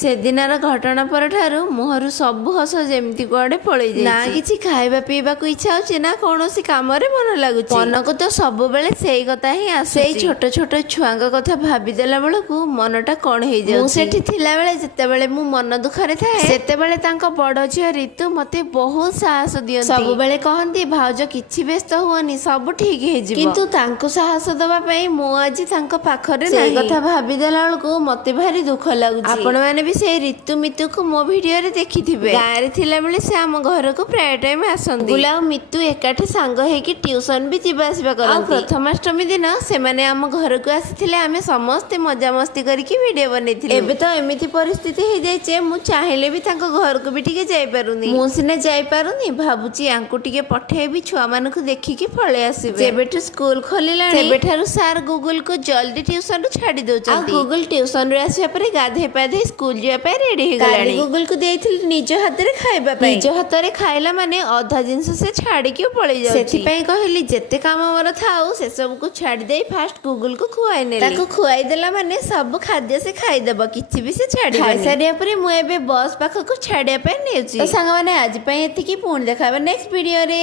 सेदिनार घटना परठारु मुहरु सबु हस जेमती कुआडे पळेई जाई। ना किछि खाइबा पीबा को इच्छा होछि ना कोनोसी काम रे मन लागुछि। मन को तो सब बेले सेई कथा ही आसे। सेई छोट छोट छुआंग कथा भाबी देला बेलकु मनटा कोन हेई जाउछि। मु सेठी थिला बेले जते बेले मु मन दुखरे थाए सेते बेले तांको बड़ झियो ऋतु मते बहुत साहस दियंती। सब बेले कहंती भाउज किछि व्यस्त हुअनी सब ठीक हे जिवो। किंतु तांको साहस दबा पई मु आज तांको पाखरे नाही। सेई कथा भाबी देला बेलकु मते भारी दुख लागुछि। आपण माने से ऋतु मितु को मो वीडियो रे देखि थिबे। गारे थिला बेले से हम घर को प्राय टाइम आसंदी। गुला और मितु एकाठी सांग हेकी ट्यूशन भी जिबा आसीबा करंती। प्रथमाष्टमी दिन से माने हम घर को आसीथिले आमे समस्त मजा मस्ती करके वीडियो बनेथिले। एबे तो एमिति परिस्थिति हे जाय छे मु चाहिले भी तांको घर को भी टिके जाय पारुनी। मु सिने जाय पारुनी भाबुची आंकु टिके पठेबी छुआ मान को देखि के पळे आसीबे। जेबेटु स्कूल खोलिलानी सेबेठारु सार गूगल को जल्दी ट्यूशन रो छाडी दोचंती। आ गूगल ट्यूशन रे आसीबा परे गाधे पाधे स्कूल रेडी हो गलानी। गूगल को देइथिल निज हाथ रे खाइबा पई। निज हाथ रे खाइला माने आधा जिंस से छाडी के पळेई जाउची। सेति पई कहली जत्ते काम मोर थाउ से सब को छाडी देई फास्ट गूगल को खुआई नेली। ताको खुआई देला माने सब खाद्य से खाइ देबो किछि भी से छाडी खाइ सारिया परे मु एबे बस पाख को छाडिया पई नेउची। तो संग माने आज पई एति की पुण देखाबे नेक्स्ट वीडियो रे।